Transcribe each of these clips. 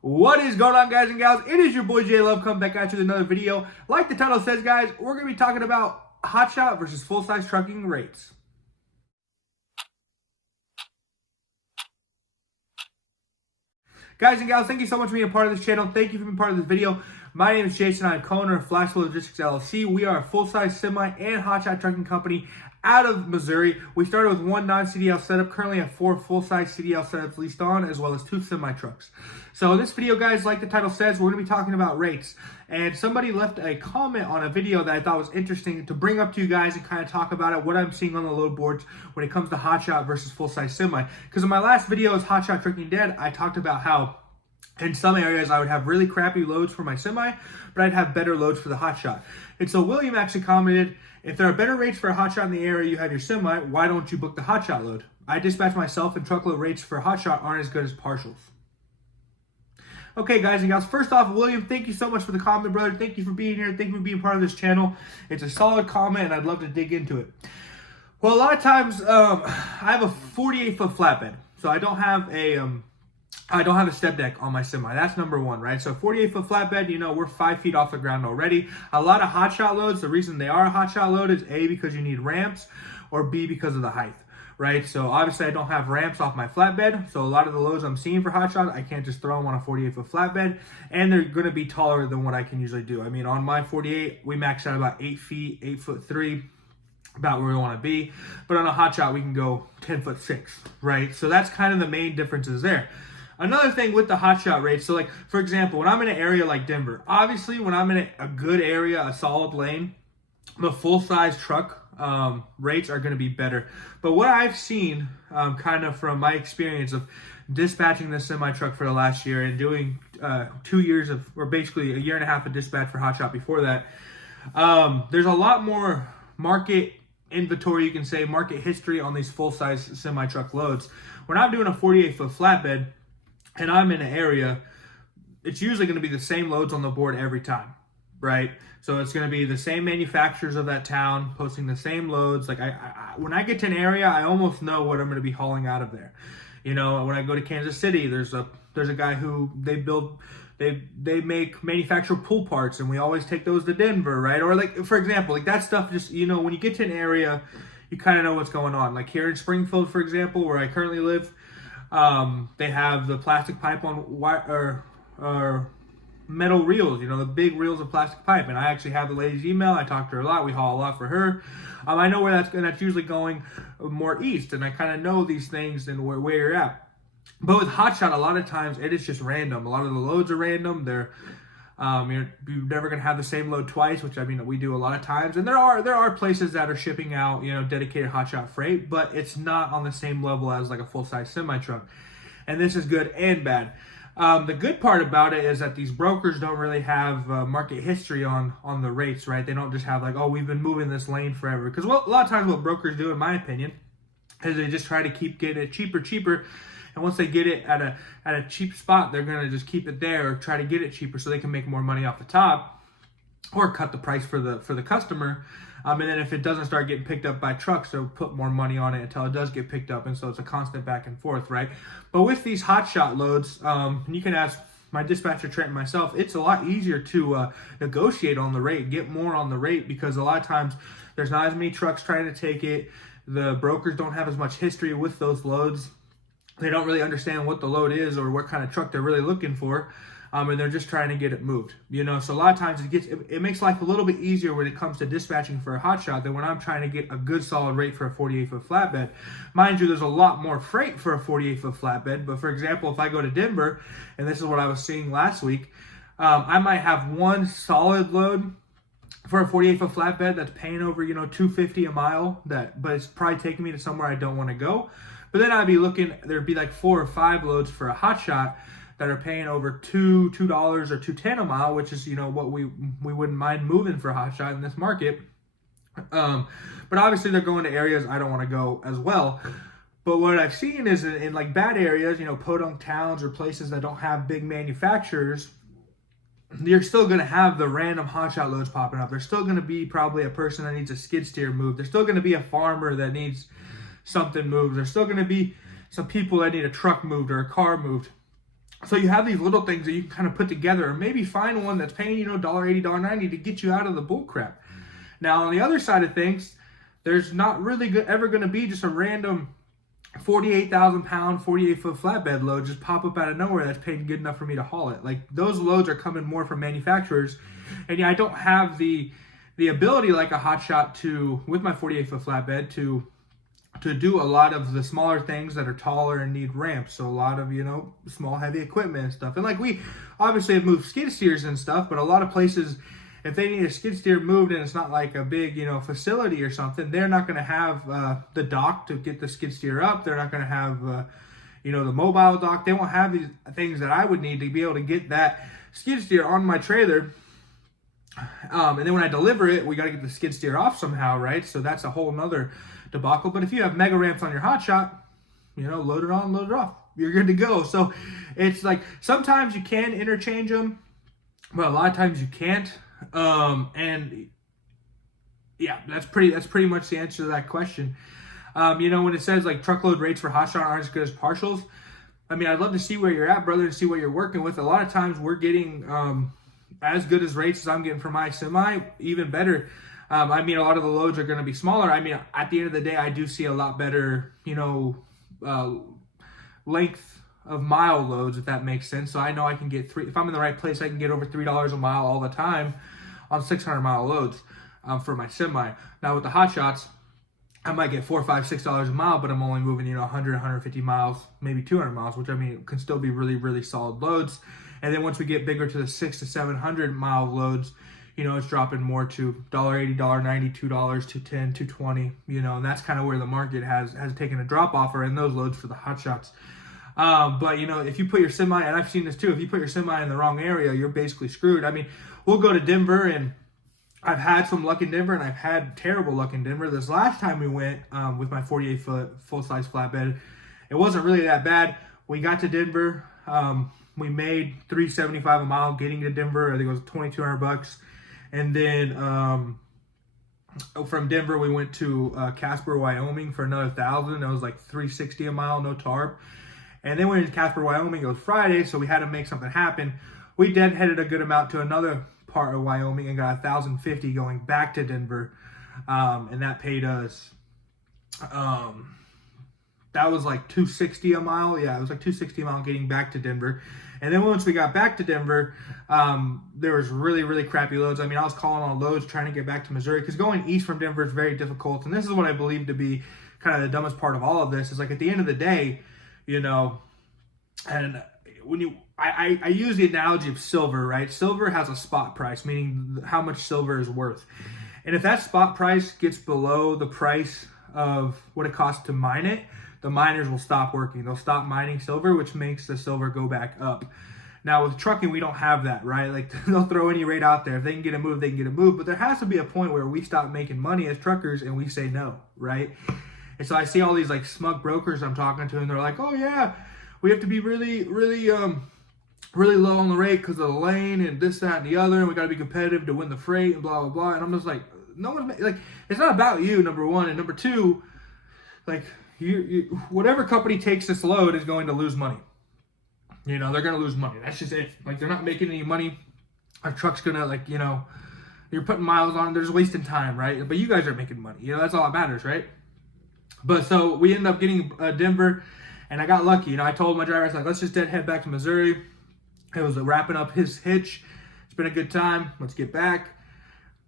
What is going on, guys and gals? It is your boy J Love coming back at you with another video. Like the title says, guys, we're going to be talking about Hotshot versus full-size trucking rates. Guys and gals, thank you so much for being a part of this channel. Thank you for being part of this video. My name is Jason. I'm co-owner of Flashflow Logistics LLC. We are a full-size semi and hotshot trucking company out of Missouri. We started with one non-CDL setup. Currently have 4 full-size CDL setups leased on, as well as 2 semi-trucks. So in this video, guys, like the title says, we're going to be talking about rates. And somebody left a comment on a video that I thought was interesting to bring up to you guys and kind of talk about it, what I'm seeing on the load boards when it comes to hotshot versus full-size semi. Because in my last video, is Hotshot Trucking Dead, I talked about how in some areas, I would have really crappy loads for my semi, but I'd have better loads for the hotshot. And so William actually commented, if there are better rates for a hotshot in the area you have your semi, why don't you book the hotshot load? I dispatch myself, and truckload rates for hotshot aren't as good as partials. Okay, guys and gals, first off, William, thank you so much for the comment, brother. Thank you for being here. Thank you for being part of this channel. It's a solid comment, and I'd love to dig into it. Well, a lot of times, I have a 48-foot flatbed, so I don't have a step deck on my semi. That's number one, right? So 48-foot flatbed, you know, we're 5 feet off the ground already. A lot of hotshot loads, the reason they are a hotshot load is A, because you need ramps, or B, because of the height, right? So obviously I don't have ramps off my flatbed. So a lot of the loads I'm seeing for hotshot, I can't just throw them on a 48-foot flatbed, and they're going to be taller than what I can usually do. I mean, on my 48, we max out about 8 feet, 8'3", about where we want to be. But on a hotshot, we can go 10'6", right? So that's kind of the main differences there. Another thing with the hotshot rates, so like, for example, when I'm in an area like Denver, obviously when I'm in a good area, a solid lane, the full-size truck rates are going to be better. But what I've seen kind of from my experience of dispatching this semi-truck for the last year and doing 2 years of, or basically a year and a half of dispatch for hotshot before that, there's a lot more market inventory, you can say, market history on these full-size semi-truck loads. When I'm doing a 48-foot flatbed, and I'm in an area, it's usually going to be the same loads on the board every time, right? So it's going to be the same manufacturers of that town posting the same loads. Like when I get to an area, I almost know what I'm going to be hauling out of there. You know, when I go to Kansas City, there's a guy who they manufacture pool parts, and we always take those to Denver, right? Or like, for example, like that stuff, just, you know, when you get to an area, you kind of know what's going on. Like here in Springfield, for example, where I currently live, they have the plastic pipe on wire or metal reels, you know, the big reels of plastic pipe. And I actually have the lady's email. I talk to her a lot. We haul a lot for her. I know where that's usually going more east, and I kind of know these things and where you're at. But with hotshot, a lot of times it is just random. A lot of the loads are random. They're you're never gonna have the same load twice, which I mean we do a lot of times. And there are places that are shipping out, you know, dedicated hotshot freight, but it's not on the same level as like a full-size semi-truck. And this is good and bad. The good part about it is that these brokers don't really have market history on the rates, right? They don't just have like, oh, we've been moving this lane forever. Because a lot of times what brokers do, in my opinion, is they just try to keep getting it cheaper. And once they get it at a cheap spot, they're going to just keep it there or try to get it cheaper so they can make more money off the top, or cut the price for the customer. And then if it doesn't start getting picked up by trucks, they'll put more money on it until it does get picked up. And so it's a constant back and forth, right? But with these hotshot loads, you can ask my dispatcher, Trent, and myself, it's a lot easier to negotiate on the rate, get more on the rate, because a lot of times there's not as many trucks trying to take it. The brokers don't have as much history with those loads. They don't really understand what the load is or what kind of truck they're really looking for, and they're just trying to get it moved. You know, so a lot of times it makes life a little bit easier when it comes to dispatching for a hotshot than when I'm trying to get a good solid rate for a 48-foot flatbed. Mind you, there's a lot more freight for a 48-foot flatbed, but for example, if I go to Denver, and this is what I was seeing last week, I might have one solid load for a 48-foot flatbed that's paying over, you know, $2.50 a mile, but it's probably taking me to somewhere I don't want to go. But then I'd be looking, there'd be like 4 or 5 loads for a hotshot that are paying over $2 or $2.10 a mile, which is, you know, what we wouldn't mind moving for a hotshot in this market. But obviously they're going to areas I don't want to go as well. But what I've seen is in like bad areas, you know, podunk towns or places that don't have big manufacturers, you're still going to have the random hotshot loads popping up. There's still going to be probably a person that needs a skid steer moved. There's still going to be a farmer that needs something moved. There's still going to be some people that need a truck moved or a car moved. So you have these little things that you can kind of put together, or maybe find one that's paying, $1.80, $1.90 to get you out of the bull crap. Now, on the other side of things, there's not really ever going to be just a random 48,000 pound, 48-foot flatbed load just pop up out of nowhere that's paying good enough for me to haul it. Like, those loads are coming more from manufacturers. And yeah, I don't have the ability like a Hotshot to, with my 48-foot flatbed, to do a lot of the smaller things that are taller and need ramps. So a lot of, small heavy equipment and stuff. And like, we obviously have moved skid steers and stuff, but a lot of places, if they need a skid steer moved and it's not like a big, facility or something, they're not going to have the dock to get the skid steer up. They're not going to have, the mobile dock. They won't have these things that I would need to be able to get that skid steer on my trailer. And then when I deliver it, we got to get the skid steer off somehow, right? So that's a whole nother debacle. But if you have mega ramps on your Hotshot, load it on, load it off, you're good to go. So it's like, sometimes you can interchange them, but a lot of times you can't. And yeah, that's pretty much the answer to that question. When it says like truckload rates for Hotshot aren't as good as partials, I mean, I'd love to see where you're at, brother, and see what you're working with. A lot of times we're getting as good as rates as I'm getting for my semi, even better. A lot of the loads are going to be smaller. I mean, at the end of the day, I do see a lot better, length of mile loads, if that makes sense. So I know I can get if I'm in the right place, I can get over $3 a mile all the time on 600-mile loads for my semi. Now with the Hotshots, I might get $4, $5, $6 a mile, but I'm only moving, 100, 150 miles, maybe 200 miles, which can still be really, really solid loads. And then once we get bigger to the 600 to 700 mile loads, it's dropping more to $1.80, $1.90, $2, $2.10, $2.20, and that's kind of where the market has taken a drop off, or in those loads for the Hotshots. But if you put your semi, and I've seen this too, if you put your semi in the wrong area, you're basically screwed. I mean, we'll go to Denver, and I've had some luck in Denver, and I've had terrible luck in Denver. This last time we went with my 48-foot full-size flatbed, it wasn't really that bad. We got to Denver. We made $3.75 a mile getting to Denver. I think it was $2,200. And then from Denver, we went to Casper, Wyoming for another $1,000. It was like $3.60 a mile, no tarp. And then we went to Casper, Wyoming. It was Friday, so we had to make something happen. We deadheaded a good amount to another part of Wyoming and got $1,050 going back to Denver. And that paid us, that was like $260 a mile. Yeah, it was like $260 a mile getting back to Denver. And then once we got back to Denver, there was really, really crappy loads. I mean, I was calling on loads trying to get back to Missouri, because going east from Denver is very difficult. And this is what I believe to be kind of the dumbest part of all of this, is like, at the end of the day, and when I use the analogy of silver, right? Silver has a spot price, meaning how much silver is worth. And if that spot price gets below the price of what it costs to mine it, the miners will stop working. They'll stop mining silver, which makes the silver go back up. Now with trucking, we don't have that, right? Like, they'll throw any rate out there. If they can get it moved, they can get it moved. But there has to be a point where we stop making money as truckers and we say no, right? And so I see all these like smug brokers I'm talking to, and they're like, oh yeah, we have to be really, really, really low on the rate because of the lane and this, that, and the other, and we got to be competitive to win the freight and blah, blah, blah. And I'm just like, no one's like, it's not about you, number one. And number two, like, you whatever company takes this load is going to lose money. They're going to lose money. That's just it. Like, they're not making any money. Our truck's going to, like, you're putting miles on, they're just wasting time, right? But you guys are making money. That's all that matters, right? But so we ended up getting Denver, and I got lucky. I told my driver, I was like, let's just head back to Missouri. It was wrapping up his hitch. It's been a good time. Let's get back.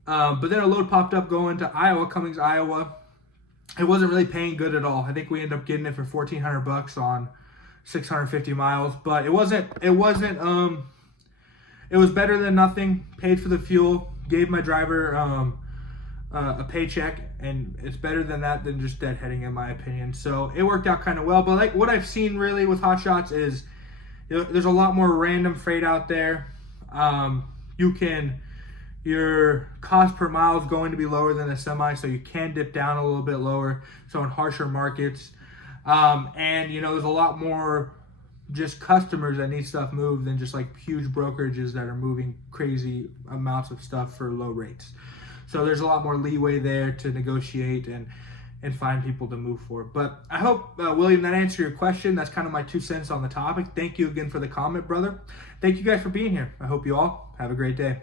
But then a load popped up going to Iowa, Cummings, Iowa. It wasn't really paying good at all. I think we ended up getting it for $1,400 on 650 miles, but it was better than nothing. Paid for the fuel, gave my driver a paycheck, and it's better than that than just deadheading, in my opinion. So it worked out kind of well. But like, what I've seen really with Hotshots is, there's a lot more random freight out there. Your cost per mile is going to be lower than a semi, so you can dip down a little bit lower. So in harsher markets, and there's a lot more just customers that need stuff moved than just like huge brokerages that are moving crazy amounts of stuff for low rates. So there's a lot more leeway there to negotiate and and find people to move for. But I hope, William, that answered your question. That's kind of my 2 cents on the topic. Thank you again for the comment, brother. Thank you guys for being here. I hope you all have a great day.